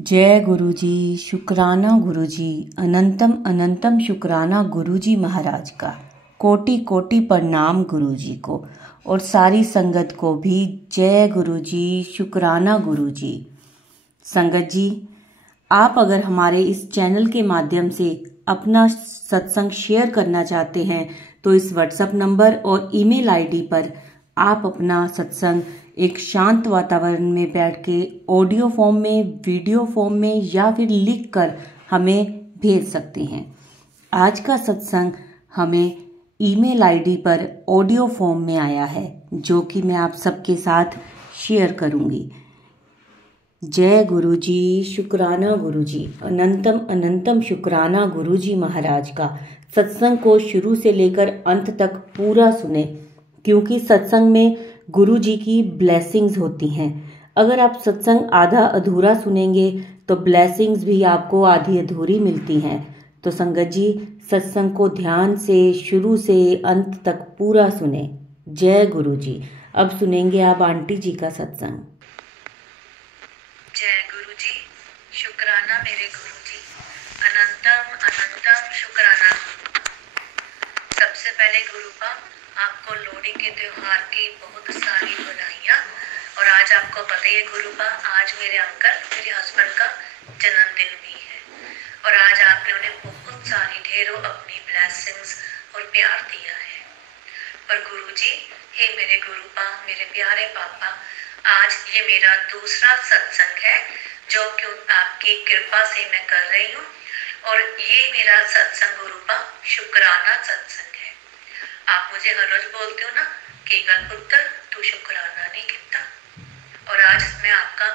जय गुरुजी, शुक्राना गुरुजी, अनंतम अनंतम शुक्राना गुरुजी महाराज का। कोटि कोटि प्रणाम गुरुजी को और सारी संगत को भी जय गुरुजी, शुक्राना गुरुजी। संगत जी, आप अगर हमारे इस चैनल के माध्यम से अपना सत्संग शेयर करना चाहते हैं तो इस व्हाट्सएप नंबर और ईमेल आईडी पर आप अपना सत्संग एक शांत वातावरण में बैठ के ऑडियो फॉर्म में, वीडियो फॉर्म में या फिर लिख कर हमें भेज सकते हैं। आज का सत्संग हमें ईमेल आईडी पर ऑडियो फॉर्म में आया है, जो कि मैं आप सबके साथ शेयर करूंगी। जय गुरुजी, शुक्राना गुरुजी, अनंतम अनंतम शुक्राना गुरुजी महाराज का। सत्संग को शुरू से लेकर अंत तक पूरा सुने, क्योंकि सत्संग में गुरु जी की ब्लेसिंग्स होती हैं। अगर आप सत्संग आधा अधूरा सुनेंगे तो ब्लेसिंग्स भी आपको आधी अधूरी मिलती हैं। तो संगत जी, सत्संग को ध्यान से शुरू से अंत तक पूरा सुने। जय गुरु जी। अब सुनेंगे आप आंटी जी का सत्संग। जय गुरु जी, शुक्राना मेरे गुरु जी, अनंतम अनंतम शुक्राना। सबसे पहले गुरुपा, आपको लोहड़ी के त्योहार की बहुत सारी बधाइयाँ। और आज आपको पता ही है गुरुपा, आज मेरे अंकल, मेरे हस्बैंड का जन्मदिन भी है। और आज आपने उन्हें बहुत सारी ढेरों अपनी ब्लेसिंग्स और प्यार दिया है। और गुरु जी, हे मेरे गुरुपा, मेरे प्यारे पापा, आज ये मेरा दूसरा सत्संग है जो कि आपकी कृपा से मैं कर रही हूँ। और ये मेरा सत्संग गुरुपा शुक्राना सत्संग है। आप मुझे हर रोज बोलते हो ना कि गल पुत्र तू शुक्राना नहीं किया। और आज मैं आपका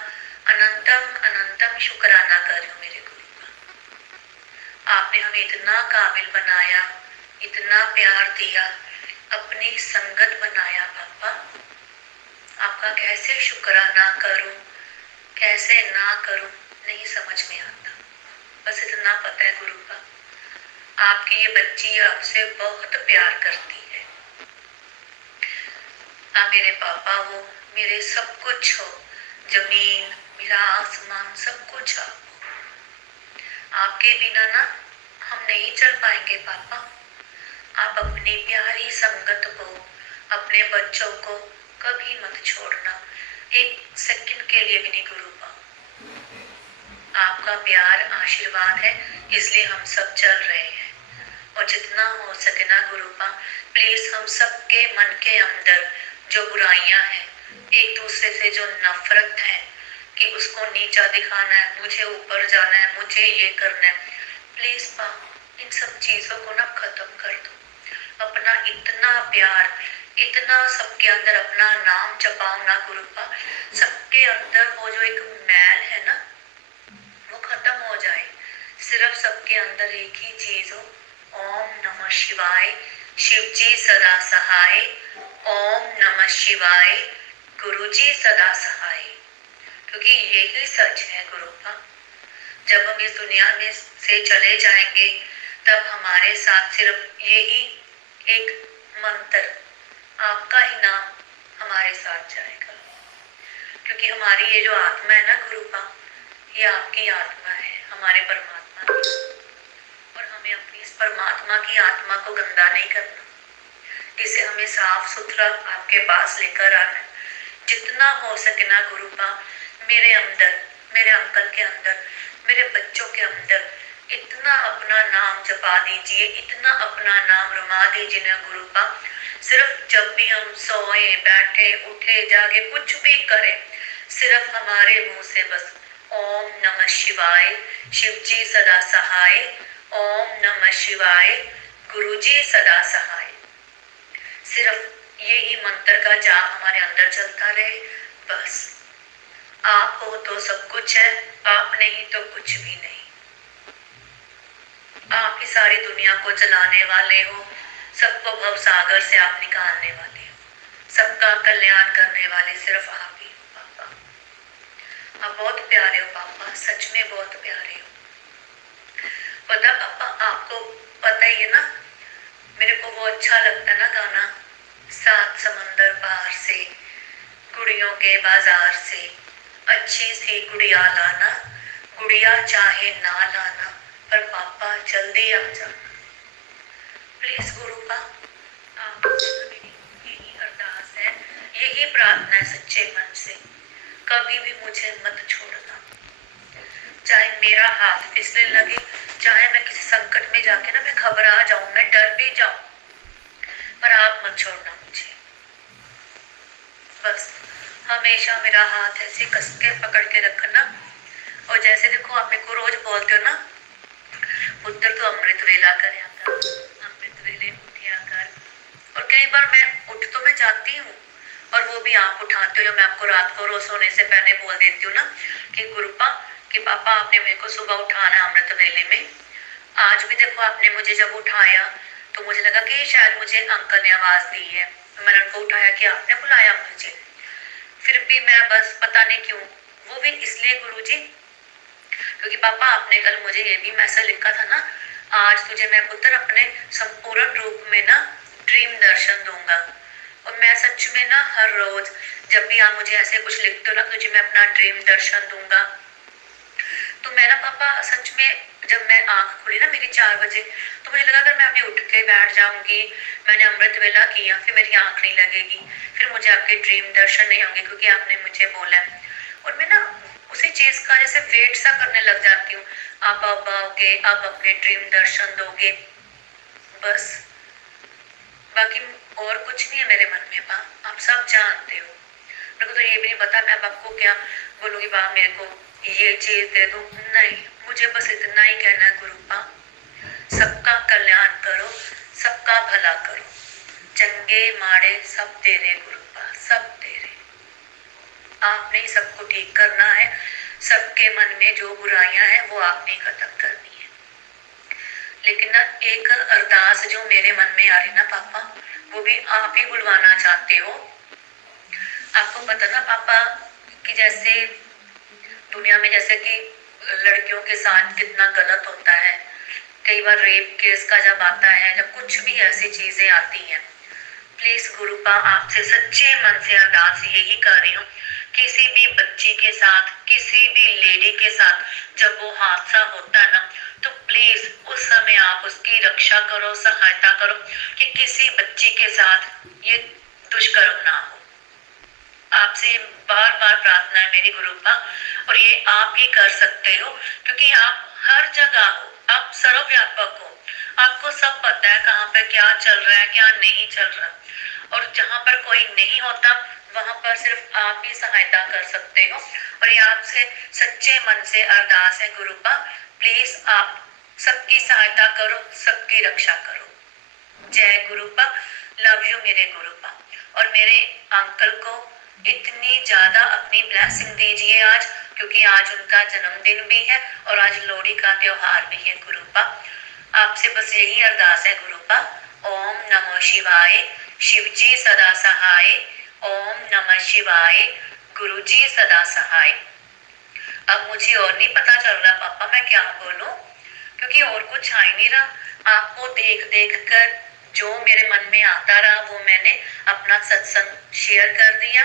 अनंतम अनंतम शुक्राना कर रही हूँ मेरे गुरुपा। आपने हमें इतना काबिल बनाया, इतना प्यार दिया, अपनी संगत बनाया पापा। आपका कैसे शुक्राना करूं, कैसे ना करूं, नहीं समझ में आता। बस इतना पता है गुरुपा, आपकी ये बच्ची आपसे बहुत प्यार करती है। आप मेरे पापा हो, मेरे सब कुछ हो, जमीन, मेरा आसमान, सब कुछ आप हो। आपके बिना ना हम नहीं चल पाएंगे पापा। आप अपनी प्यारी संगत को, अपने बच्चों को कभी मत छोड़ना, एक सेकंड के लिए भी नहीं गुरुपा। आपका प्यार आशीर्वाद है, इसलिए हम सब चल रहे हैं। और जितना हो सके ना गुरुपा, प्लीज हम सबके मन के अंदर जो बुराइयां हैं, एक दूसरे से जो नफरत है कि उसको नीचा दिखाना है, मुझे ऊपर जाना है, मुझे ये करना है, प्लीज पा इन सब चीजों को ना खत्म कर दो। अपना इतना प्यार, इतना सबके अंदर अपना नाम जपाओ ना गुरुपा। सबके अंदर वो जो एक मैल है ना, वो खत्म हो जाए। सिर्फ सबके अंदर एक ही चीज हो, ओम नमः शिवाय, शिव जी सदा सहाय। ओम नमः शिवाय, गुरु जी सदा सहाय। क्योंकि यही सच है गुरुपा। जब हम इस दुनिया में से चले जाएंगे, तब हमारे साथ सिर्फ यही एक मंत्र, आपका ही नाम हमारे साथ जाएगा। क्योंकि हमारी ये जो आत्मा है ना गुरुपा, ये आपकी आत्मा है, हमारे परमात्मा की। और हमें अपनी इस परमात्मा की आत्मा को गंदा नहीं करना, इसे हमें साफ सुथरा आपके पास लेकर आना है। जितना हो सके ना गुरुपा, मेरे अंदर, मेरे अंकल के अंदर, मेरे बच्चों के अंदर इतना अपना नाम जपा दीजिए, इतना अपना नाम रमा दीजिए ना गुरुपा। सिर्फ जब भी हम सोए, बैठे, उठे, जागे, कुछ भी करें, सिर्फ हमारे मुंह से बस ओम नमः शिवाय, शिव जी सदा सहाय। ओम नमः शिवाय, गुरु जी सदा सहाय। सिर्फ यही मंत्र का जाप हमारे अंदर चलता रहे। बस आप हो तो सब कुछ है, आप नहीं तो कुछ भी नहीं। आप ही सारी दुनिया को चलाने वाले हो, सबको भव सागर से आप निकालने वाले हो, सबका कल्याण करने वाले सिर्फ आप ही हो पापा। आप बहुत प्यारे हो पापा, सच में बहुत प्यारे हो। पता पापा, आपको पता ही है ना, मेरे को वो अच्छा लगता है ना गाना, सात समंदर पार से, गुड़ियों के बाजार से, अच्छी सी गुड़िया लाना, गुड़िया चाहे ना लाना, पर पापा जल्दी आ जाना। प्लीज गुरुपा, आपसे तो मेरी यही अरदास है, यही प्रार्थना है सच्चे मन से, कभी भी मुझे मत छोड़ना। चाहे मेरा हाथ फिसलने लगे, चाहे मैं किसी संकट में जाके ना मैं घबरा जाऊं, मैं डर भी जाऊं, पर आप मत छोड़ना मुझे। बस हमेशा मेरा हाथ ऐसे कस के पकड़ के रखना। और जैसे देखो आप मेरे को रोज बोलते हो ना, पुत्र तो अमृत वेला कर, अमृत वेले उठिया कर। और कई बार मैं उठ तो मैं जाती हूँ, और वो भी आप उठाते हो। मैं आपको रात को रोज सोने से पहले बोल देती हूँ ना कि गुरुपा, कि पापा आपने मेरे को सुबह उठाना है अमृत वेले में। आज भी देखो आपने मुझे जब उठाया तो मुझे लगा कि शायद मुझे अंकल ने आवाज दी है, मैंने उनको उठाया कि आपने बुलाया मुझे। फिर भी मैं बस पता नहीं क्यों, वो भी इसलिए गुरुजी क्योंकि पापा आपने कल मुझे ये भी मैसेज लिखा था ना, आज तुझे मैं पुत्र अपने संपूर्ण रूप में ना ड्रीम दर्शन दूंगा। और मैं सच में ना हर रोज जब भी आप मुझे ऐसे कुछ लिखते हो ना, तुझे मैं अपना ड्रीम दर्शन दूंगा। तो मैं ना पापा सच में जब मैं आंख खुली ना मेरी 4 बजे, तो मुझे लगा अगर मैं अभी उठ के बैठ जाऊंगी, मैंने अमृत वेला किया, फिर मेरी आंख नहीं लगेगी, फिर मुझे आपके ड्रीम दर्शन नहीं होंगे क्योंकि आपने मुझे बोला। और मैं ना उसी चीज का जैसे वेट सा करने लग जाती हूँ, आप अब आओगे, अब अपने ड्रीम दर्शन दोगे, बस। बाकी और कुछ नहीं है मेरे मन में बा, आप सब जानते हो। मेरे को तो ये भी नहीं पता मैं अब आपको क्या बोलूंगी, बा मेरे को ये चीज दे दो, नहीं, मुझे बस इतना ही कहना है गुरुपा, सबका कल्याण करो, सबका भला करो, चंगे माड़े सब तेरे गुरुपा, सब तेरे। आपने ही सबको ठीक करना है, सबके मन में जो बुराइयां हैं वो आपने खत्म करनी है। लेकिन ना एक अरदास जो मेरे मन में आ रही ना पापा, वो भी आप ही बुलवाना चाहते हो। आपको पता ना पापा कि जैसे दुनिया में जैसे कि लड़कियों के साथ कितना गलत होता है, कई बार रेप केस का जब आता है, जब कुछ भी ऐसी चीजें आती हैं, प्लीज गुरुपा आपसे सच्चे मन से अरदास यही कर रही हूँ, किसी भी बच्ची के साथ, किसी भी लेडी के साथ जब वो हादसा होता है ना, तो प्लीज उस समय आप उसकी रक्षा करो, सहायता करो कि किसी बच्ची के साथ ये दुष्कर्म ना हो। आपसे बार बार प्रार्थना है मेरी गुरुपा, और ये आप ही कर सकते हो क्योंकि आप हर जगह हो, आप सर्वव्यापक हो, आपको सब पता है कहाँ पे क्या चल रहा है, क्या नहीं चल रहा। और जहाँ पर कोई नहीं होता वहां पर सिर्फ आप ही सहायता कर सकते हो। और ये आपसे सच्चे मन से अरदास है गुरुपा, प्लीज आप सबकी सहायता करो, सबकी रक्षा करो। जय गुरुपा, लव यू मेरे गुरुपा। और मेरे अंकल को इतनी ज्यादा अपनी ब्लेसिंग दीजिए आज, क्योंकि आज उनका जन्मदिन भी है और आज लोहड़ी का त्योहार भी है गुरुपा। आपसे बस यही अरदास है गुरुपा, ओम नमः शिवाय, शिव जी सदा सहाय, ओम नमः शिवाय, गुरु जी सदा सहाय। अब मुझे और नहीं पता चल रहा पापा मैं क्या बोलूं, क्योंकि और कुछ आ ही नहीं रहा। आपको देख देख कर जो मेरे मन में आता रहा वो मैंने अपना सत्संग शेयर कर दिया।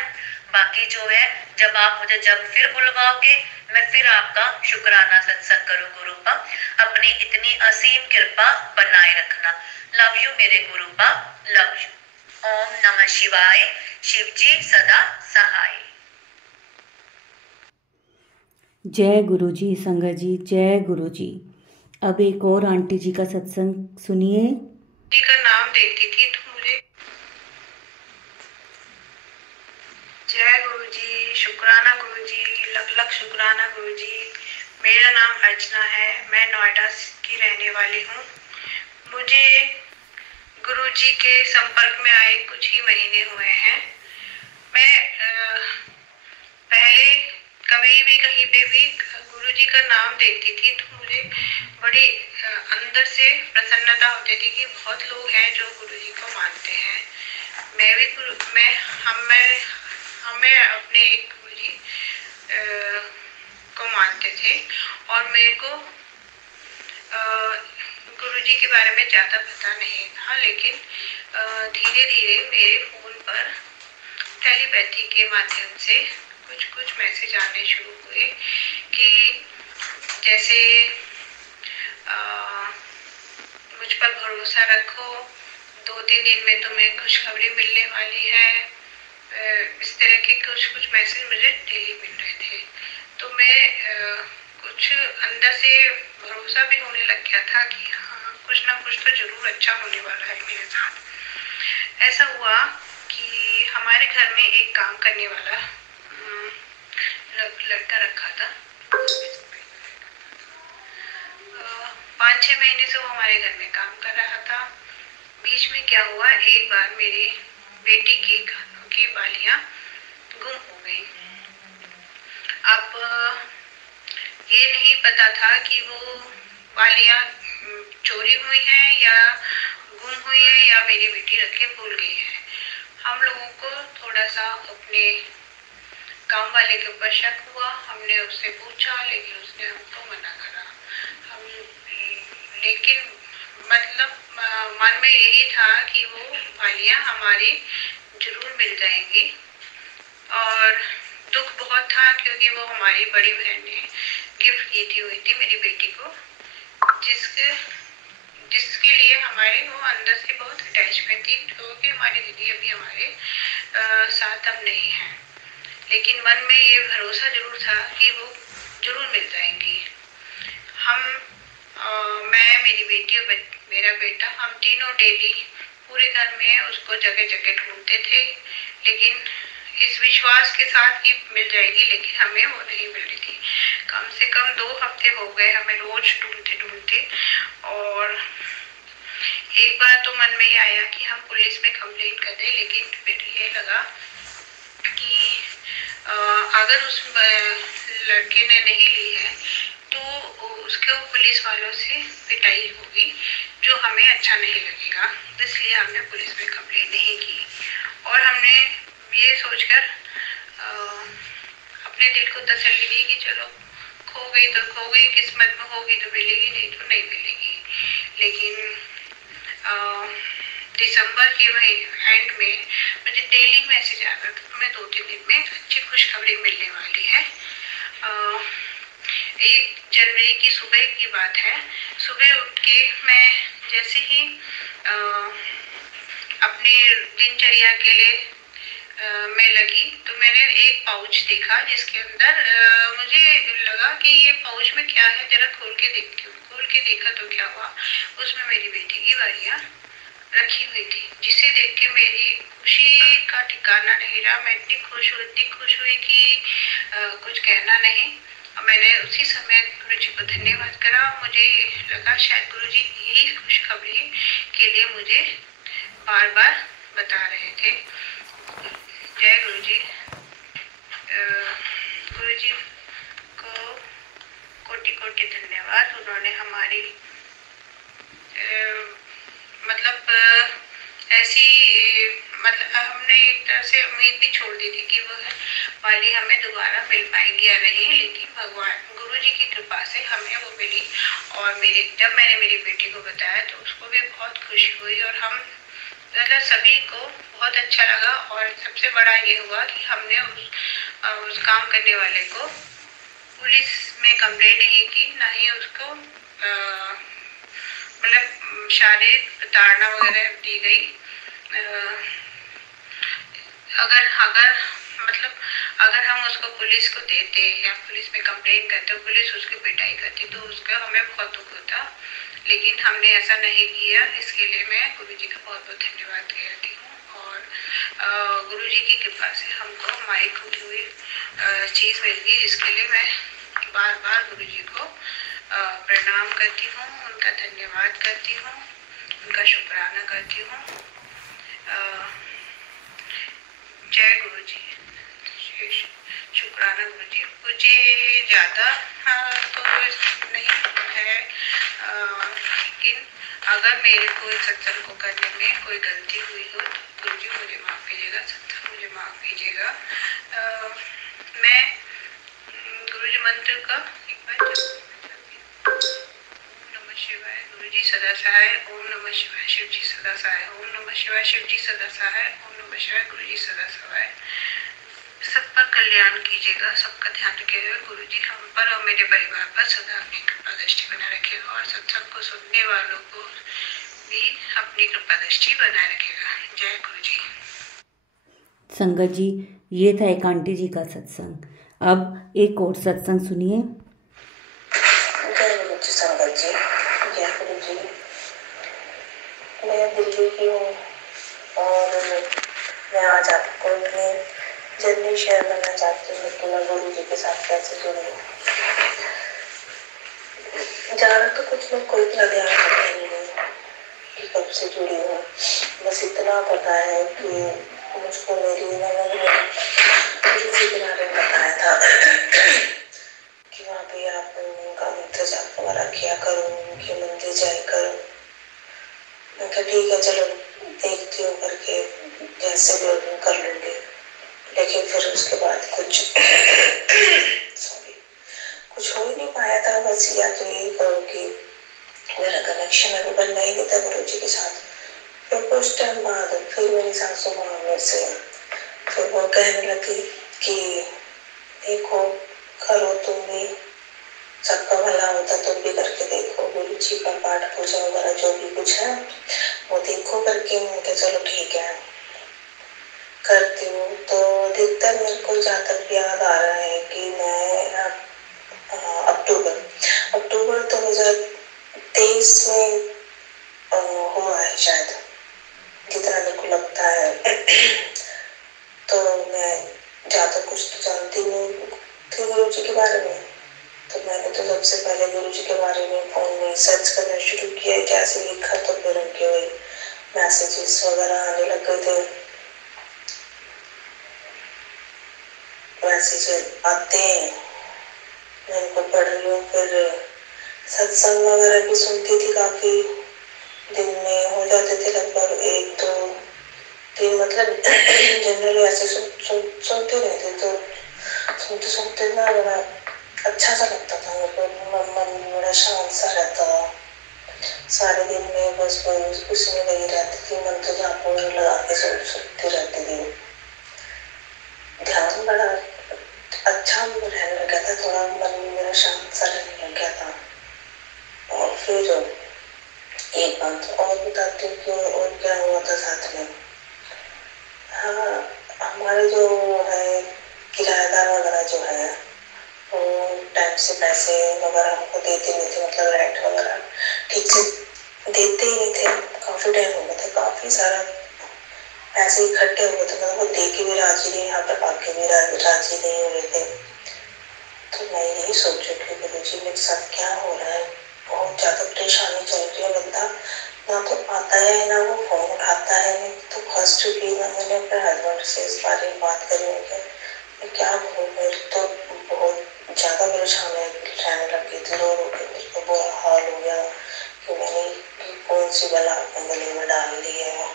बाकी जो है जब आप मुझे जब फिर बुलवाओगे मैं फिर आपका शुक्राना सत्संग करूं गुरुपा। अपनी इतनी असीम कृपा बनाए रखना। लव यू मेरे गुरुपा, लव यू। ओम नमः शिवाय, शिव जी सदा सहाय। जय गुरु जी संगत जी, जय गुरु जी। अब एक और आंटी जी का सत्संग सुनिए। जी का नाम देती थी तो मुझे जय गुरु जी, शुक्राना गुरु जी, लख लख शुक्राना गुरु जी। मेरा नाम अर्चना है, मैं नोएडा की रहने वाली हूँ। मुझे गुरु जी के संपर्क में आए कुछ ही महीने हुए हैं। मैं पहले कभी भी कहीं पे भी गुरु जी का नाम देखती थी तो मुझे बड़ी अंदर से प्रसन्नता होती थी कि बहुत लोग हैं जो गुरु जी को मानते हैं। मैं भी हमें अपने एक गुरु जी को मानते थे और मेरे को गुरु जी के बारे में ज़्यादा पता नहीं था, लेकिन धीरे धीरे मेरे फ़ोन पर टेलीपैथी के माध्यम से कुछ मैसेज आने शुरू हुए कि जैसे मुझ पर भरोसा रखो, 2-3 दिन में तुम्हें खुशखबरी मिलने वाली है। इस तरह के कुछ मैसेज मुझे डेली मिल रहे थे। तो मैं कुछ अंदर से भरोसा भी होने लग गया था कि हाँ, कुछ ना कुछ तो जरूर अच्छा होने वाला है मेरे साथ। ऐसा हुआ कि हमारे घर में एक काम करने वाला लड़का रखा था। 5-6 महीने से वो हमारे घर में काम कर रहा था। बीच में क्या हुआ, एक बार मेरी बेटी की कानों की बालियां गुम हो गई। अब ये नहीं पता था कि वो बालियां चोरी हुई हैं या गुम हुई है या मेरी बेटी रख के भूल गई है। हम लोगों को थोड़ा सा अपने गांव वाले के ऊपर शक हुआ। हमने उससे पूछा लेकिन उसने हमको मना करा। लेकिन मतलब मन में यही था कि वो बालियां हमारी जरूर मिल जाएंगी। और दुख बहुत था क्योंकि वो हमारी बड़ी बहन ने गिफ्ट की हुई थी मेरी बेटी को, जिसके लिए हमारे वो अंदर से बहुत अटैचमेंट थी, क्योंकि हमारी दीदी अभी हमारे साथ अब नहीं है। लेकिन मन में ये भरोसा जरूर था कि वो जरूर मिल जाएंगी। मैं, मेरी बेटी और मेरा बेटा, हम तीनों डेली पूरे घर में उसको जगह जगह ढूंढते थे, लेकिन इस विश्वास के साथ कि मिल जाएगी, लेकिन हमें वो नहीं मिल रही थी। कम से कम 2 हफ्ते हो गए हमें रोज ढूंढते ढूंढते। और एक बार तो मन में ही आया कि हम पुलिस में कंप्लेंट कर दें, लेकिन फिर ये लगा कि अगर उस लड़के ने नहीं ली है तो उसको पुलिस वालों से पिटाई होगी, जो हमें अच्छा नहीं लगेगा। इसलिए हमने पुलिस में कंप्लेंट नहीं की। और हमने ये सोचकर अपने दिल को तसल्ली दी कि चलो खो गई तो खो गई, किस्मत में होगी तो मिलेगी, नहीं तो नहीं मिलेगी। लेकिन दिसंबर के एंड में मुझे डेली मैसेज आ रहा था, तुम्हें 2-3 दिन में अच्छी खुशखबरी मिलने वाली है। 1 जनवरी की सुबह की बात है। सुबह उठ के मैं जैसे ही अपनी दिनचर्या के लिए मैं लगी तो मैंने एक पाउच देखा, जिसके अंदर मुझे लगा कि ये पाउच में क्या है, जरा खोल के देखती हूँ। खोल के देखा तो क्या हुआ, उसमें मेरी बेटी की बालियां रखी हुई थी, जिसे देख के मेरी खुशी का ठिकाना नहीं रहा। मैं इतनी खुश हुई कि कुछ कहना नहीं। मैंने उसी समय गुरुजी को धन्यवाद करा। मुझे लगा शायद गुरुजी यही खुशखबरी के लिए मुझे बार बार बता रहे थे। जय गुरुजी। गुरुजी को कोटि कोटि धन्यवाद। उन्होंने हमारी हमने एक तरह से उम्मीद भी छोड़ दी थी कि वह वाली हमें दोबारा मिल पाएंगी या नहीं, लेकिन भगवान गुरुजी की कृपा से हमें वो मिली। और जब मैंने मेरी बेटी को बताया तो उसको भी बहुत खुशी हुई और हम सभी को बहुत अच्छा लगा। और सबसे बड़ा ये हुआ कि हमने उस काम करने वाले को पुलिस में कंप्लेंट नहीं की, ना ही उसको शारीरिक प्रताड़ना वगैरह दी गई। अगर हम उसको पुलिस को देते या पुलिस में कंप्लेंट करते, पुलिस उसकी पिटाई करती तो उसका हमें बहुत दुख होता, लेकिन हमने ऐसा नहीं किया। इसके लिए मैं गुरुजी का बहुत बहुत धन्यवाद करती हूँ। और गुरुजी की कृपा से हमको हमारी खुदी हुई चीज़ मिल गई, जिसके लिए मैं बार बार गुरुजी को प्रणाम करती हूँ, उनका धन्यवाद करती हूँ, उनका शुक्राना करती हूँ। जय गुरुजी। शुक्राना गुरुजी। मुझे ज़्यादा तो नहीं है, लेकिन अगर मेरे को सत्संग को करने में कोई गलती हुई हो तो गुरुजी मुझे माफ़ कीजिएगा, सत्संग मुझे माफ़ कीजिएगा। मैं गुरुजी मंत्र का एक बार नमः शिवाय, गुरुजी सदा सहाय, ओम नमः शिवाय, शिवजी सदा सहाय, ओम नमः शिवाय, शिवजी सदा सहाय, ओम नमः शिवाय, गुरुजी सदा सहाय। सब सबका कल्याण कीजिएगा, सबका ध्यान रखिएगा गुरु जी, हम पर और मेरे परिवार पर सदा अपनी कृपा दृष्टि बनाए रखिएगा और सत्संग को सुनने वालों को भी अपनी कृपा दृष्टि बनाए रखिएगा। जय गुरु जी। संगत जी, ये था एक आंटी जी का सत्संग। अब एक और सत्संग सुनिए। जय गुरु जी। संगत जी, जय गुरु जी। मैं दिल्ली की हूँ और मैं आज आपको अपनी जर्नी शेयर करना चाहती हूँ कि मैं गुरु जी के साथ कैसे जुड़ी हूँ। ज़्यादा तो कुछ लोग कोई इतना ध्यान रखते नहीं है कि कब से जुड़ी हूँ। बस इतना पता है कि मुझको मेरी ननद ने किसी किनारे बताया था कि वहाँ पे आप उनका मंत्र जाप वगैरह किया करो, उनके मंदिर जाया करो। मैं कहा ठीक है, चलो देखती हूँ करके, जैसे भी कर लूँगी। लेकिन फिर उसके बाद कुछ हो ही नहीं पाया था। बस या तो यही करो कि मेरा कनेक्शन अभी बनना ही नहीं था गुरु जी के साथ। फिर कुछ टाइम बाद फिर मेरी सासू माँ में से फिर वो कहने लगी कि देखो, करो तुम भी, सबका भला होता तुम भी करके देखो, गुरु जी का पाठ पूजा वगैरह जो भी कुछ है वो देखो करके। मैं चलो ठीक है, करती हूँ। तो अधिकतर मेरे को जहाँ तक याद आ रहा है कि मैं अक्टूबर 2023 में हुआ है शायद, जितना मेरे को लगता है। तो मैं ज़्यादा कुछ तो जानती नहीं थी गुरु जी के बारे में। तो मैंने तो सबसे पहले गुरु जी के बारे में फोन में सर्च करना शुरू किया, कैसे लिखा, तो फिर उनके वही मैसेजेस वगैरह आने लग गए थे। मैसेज आते हैं, मैं उनको पढ़ रही हूँ। फिर सत्संग वगैरह भी सुनती थी, काफ़ी दिन में हो जाते थे, लगभग 1 2 3, मतलब जनरली ऐसे सुनते रहते। तो सुनते ना बड़ा अच्छा सा लगता था मेरे को, मन बड़ा शांत सा रहता। सारे दिन में बस उसमें लगी रहती थी, मन तो जहाँ पर लगा के सुनती रहती थी। ध्यान बड़ा अच्छा रहने लग गया था, थोड़ा मन मेरा शांत सा रहने लग गया था। और फिर एक बात और बताती हूँ कि और क्या हुआ था साथ में। हाँ, हमारे जो है किराएदार वगैरह जो है वो टाइम से पैसे वगैरह हमको देते नहीं थे, मतलब रेंट वगैरह ठीक से देते ही नहीं थे। काफ़ी टाइम हो गया था, काफ़ी सारा पैसे इकट्ठे हो गए थे, मतलब वो दे के भी राजी नहीं, यहाँ पर आके भी राजी नहीं हो रहे थे। तो मैं यही सोचू कि गुरु जी मेरे साथ क्या हो रहा है, बहुत ज़्यादा परेशानी चल रही है। बंदा ना तो आता है ना वो फोन उठाता है। मैं तो फंस चुकी हूँ। मैंने अपने हस्बैंड से इस बारे में बात करी है कि मैं क्या करूँ, मेरे तो बहुत ज़्यादा परेशान रहने लग गई थी। रो रो के मेरे को बुरा हाल हो गया कि मैंने कौन सी बला अपने गले में डाल ली है।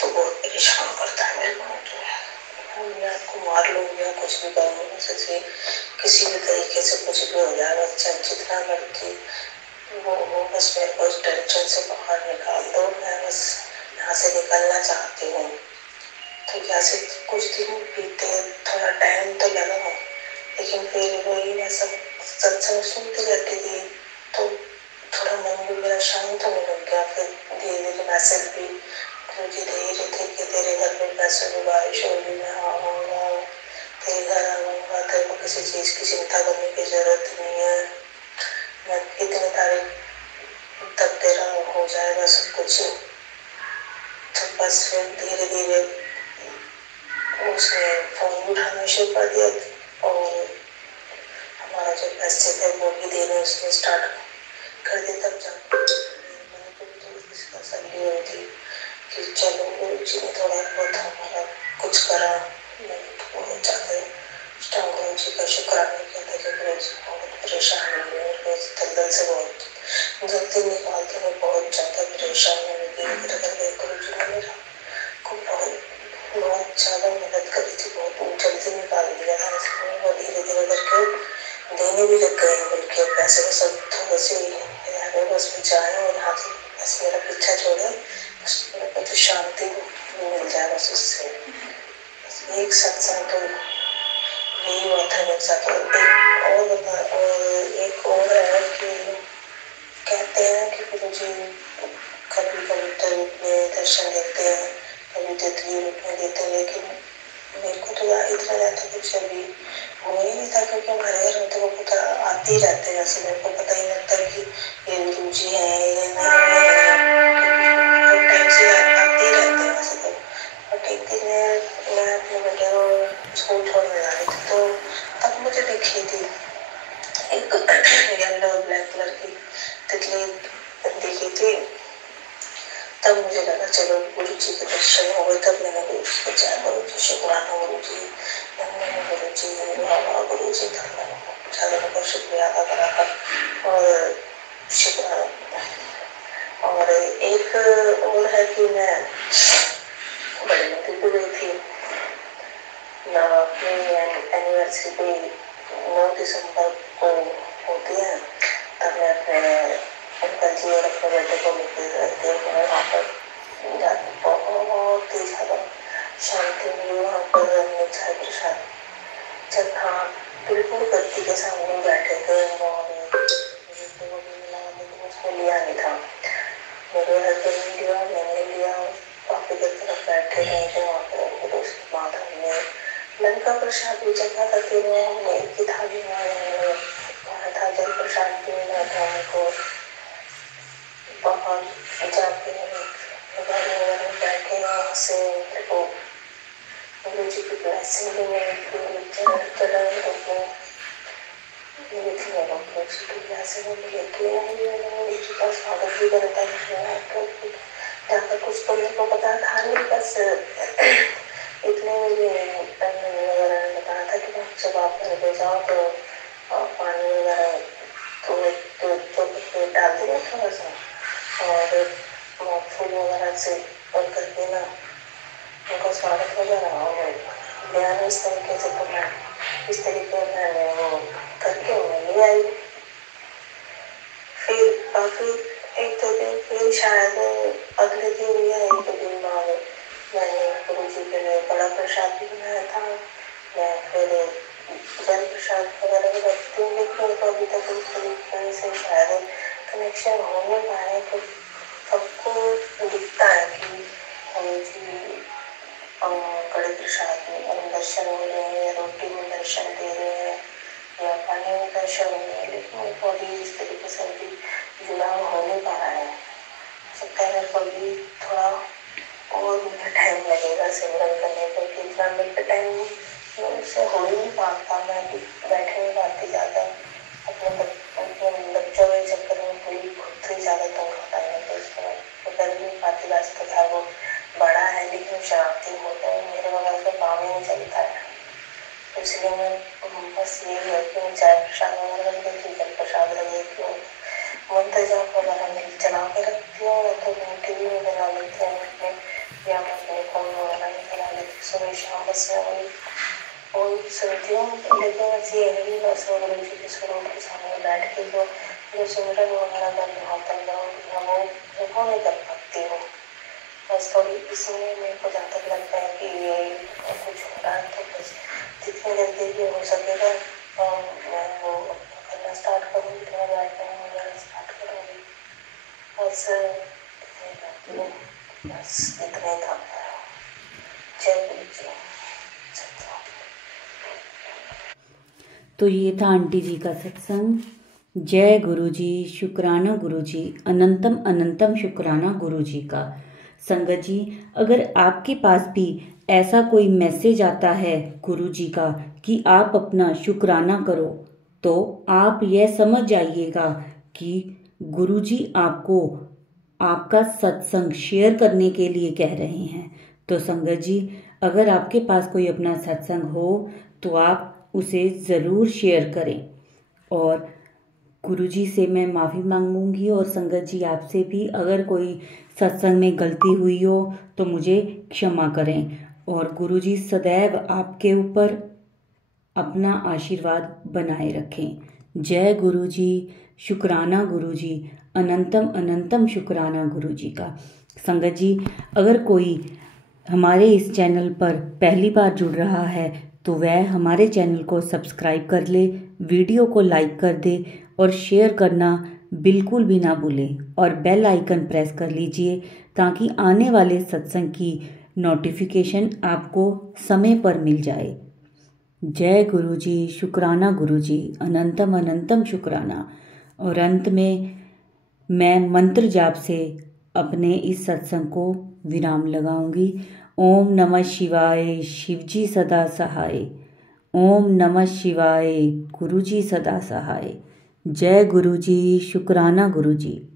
तो बहुत परेशान करता है मेरे को। तो मैं आपको मार लूँगी या कुछ भी करूँगी, जैसे किसी भी तरीके से कुछ भी हो जाए, बस जितना मर्जी वो बस मेरे को उस टेंशन से बाहर निकाल दो। मैं बस यहाँ से निकलना चाहती हूँ। तो जैसे कुछ दिन बीते, थोड़ा टाइम तो लगा, लेकिन फिर वही मैं सब सत्संग सुनती रहती थी। तो थोड़ा मन भी मेरा शांत होने लग गया। फिर धीरे धीरे मैसेज भी मुझे दे रहे थे कि तेरे घर में पैसों की बारिश होगी, मैं आऊँगा, तेरे घर आऊँगा, तेरे को किसी चीज़ की चिंता करने की जरूरत नहीं है, मैं इतने तारीख तक तेरा हो जाएगा सब कुछ। तो बस फिर धीरे धीरे उसने फोन उठाना शुरू कर दिया और हमारा जो पैसे थे वो भी देना उसने स्टार्ट कर दिया। तब जब मैंने को थोड़ी इसका तसल्ली हुई थी कि चलो गुरु जी ने थोड़ा बहुत हमारा कुछ करा। मैंने बहुत ज़्यादा गुरु जी का शुक्राना किया था कि गुरु जी बहुत परेशान हो गए, रोज दलदल से बहुत जल्दी निकालते हुए बहुत ज़्यादा परेशान हो गई। गुरु जी ने मेरा को बहुत ज़्यादा मदद करी थी, बहुत जल्दी निकाल दिया था। इसलिए वो धीरे धीरे करके देने भी लग गए, बल्कि पैसे को सब थोड़े से बस में जाए और यहाँ से बस मेरा पीछा छोड़े, बस मेरे को तो शांति मिल जाए बस उससे। बस एक सत्संग तो यही बात है मेरे साथ। और एक और है कि कहते हैं कि गुरुजी कभी कबूतर रूप में दर्शन देते हैं, कभी तितली रूप में देते हैं, लेकिन मेरे को तो इतना ज़्यादा कुछ अभी हो ही नहीं था, क्योंकि हमारे घर में तो कबूतर आते ही रहते हैं। वैसे मेरे को पता ही नहीं लगता कि ये गुरुजी है या नहीं, हर टाइम से आते ही रहते हैं वैसे तो। बट एक दिन मैं अपने बेटे को स्कूल छोड़ने जा रही थी, तो तब मुझे दिखी थी एक येलो ब्लैक कलर की तितली दिखी थी। तब मुझे लगा चलो गुरु जी के दर्शन हो गए। तब मैंने गुरु जी को जय गुरु जी, शुक्राना गुरु जी, धन्यवाद गुरु जी, वाह गुरु जी, धन्यवाद को शुक्रिया अदा करा और शुक्राना। और एक और है कि मैं बड़ी मंदिर भी गई थी ना, अपनी एनिवर्सरी पे 9 दिसंबर को होती है। तब मैं अपने अंकल जी और अपने बेटे को लेकर रहती हूँ। वहाँ पर जाकर बहुत ही ज़्यादा शांति मिली। वहाँ पर चाय प्रसाद जब हाँ बिल्कुल गद्दी के सामने बैठे थे और बेटे को भी मिला, लेकिन उसको लिया नहीं था। मेरे हस्बैंड ने लिया, मैंने लिया, पापी की तरफ बैठे रहे थे वहाँ पर। उसके बाद हमने लंका प्रसाद भी चखा था, फिर हमने एक ही थाली में खाया था। जल प्रसाद भी मिला था हमको। बाहर जाके बैठे वहाँ से तो गुरु जी की ब्लेसिंग भी मिली थी। चरण गुरु जी का स्वागत भी करता है। जाकर कुछ तो मेरे को पता था नहीं, बस इतने मुझे वगैरह ने बताया था कि जब आप घर पे जाओ तो पानी वगैरह तो डाल देना थोड़ा सा, और फूल वगैरह से और करके ना उनका स्वागत वगैरह। और बयान इस तरीके से, तो मैं इस तरीके मैंने वो करके उन्हें ले आई। फिर काफी एक दो दिन, फिर शायद अगले दिन या एक दो दिन बाद मैंने गुरु जी के लिए बड़ा प्रसाद भी बनाया था। मैं फिर जल प्रसाद वगैरह भी रखती हूँ, लेकिन तो अभी तक उस तरीके से शायद कनेक्शन हो नहीं पाया। तो सबको दिखता है कि गुरु जी कड़े प्रसाद में दर्शन हो रहे हैं, रोटी में दर्शन दे रहे हैं या पानी में दर्शन हो रहे हैं, लेकिन उनको अभी इस तरीके से अभी जुड़ाव हो नहीं पा रहा है। सकता है मेरे को अभी थोड़ा और मुझे टाइम लगेगा सिमरन करने को, क्योंकि इतना मेरे टाइम से हो ही नहीं पाता। मैं अभी बैठे नहीं पाती ज़्यादा, अपने बच्चों के चक्कर में पूरी खुद ही ज़्यादा तंग होता है। तो इसमें कर नहीं पाती। वैसे तो था वो बड़ा है, लेकिन शरारती होता है, मेरे बगैर तो काम ही नहीं चलता है। तो इसलिए मैं बस यही है कि मैं चाय प्रसाद वगैरह रख देती हूँ, जल प्रसाद रख देती हूँ, मुंतजाम वगैरह मिल चला के रखती हूँ, या तो टीवी में बना लेती हूँ अपने, या मैं अपने फोन वगैरह में चला लेती हूँ सुबह शाम। बस मैं वही सुनती हूँ। लेकिन बस ये है कि बस गुरु जी के स्वरूप के सामने बैठ के जो सिमरन वगैरह करना होता है वो नहीं कर पाती हूँ। बस थोड़ी इसमें मेरे को जहाँ तक लगता है कि ये कुछ हो रहा है, तो बस जितनी जल्दी भी हो सकेगा मैं वो करना स्टार्ट करूँगी, थोड़ा बैठना वगैरह स्टार्ट करूँगी। बस बस इतना ही था। जय गुरु जी। तो ये था आंटी जी का सत्संग। जय गुरु जी, शुक्राना गुरु जी, अनंतम अनंतम शुक्राना गुरु जी का। संगत जी, अगर आपके पास भी ऐसा कोई मैसेज आता है गुरु जी का कि आप अपना शुक्राना करो, तो आप यह समझ जाइएगा कि गुरु जी आपको आपका सत्संग शेयर करने के लिए कह रहे हैं। तो संगत जी, अगर आपके पास कोई अपना सत्संग हो तो आप उसे ज़रूर शेयर करें। और गुरुजी से मैं माफ़ी मांगूंगी, और संगत जी आपसे भी, अगर कोई सत्संग में गलती हुई हो तो मुझे क्षमा करें। और गुरुजी सदैव आपके ऊपर अपना आशीर्वाद बनाए रखें। जय गुरु जी, शुक्राना गुरु जी, अनंतम अनंतम शुक्राना गुरु जी का। संगत जी, अगर कोई हमारे इस चैनल पर पहली बार जुड़ रहा है तो वह हमारे चैनल को सब्सक्राइब कर ले, वीडियो को लाइक कर दे और शेयर करना बिल्कुल भी ना भूलें और बेल आइकन प्रेस कर लीजिए ताकि आने वाले सत्संग की नोटिफिकेशन आपको समय पर मिल जाए। जय गुरु जी, शुक्राना गुरु जी, अनंतम अनंतम शुक्राना। और अंत में मैं मंत्र जाप से अपने इस सत्संग को विराम लगाऊंगी। ओम नमः शिवाय, शिवजी सदा सहाय। ओम नमः शिवाय, गुरु जी सदा सहाय। जय गुरु जी, शुक्राना गुरु जी।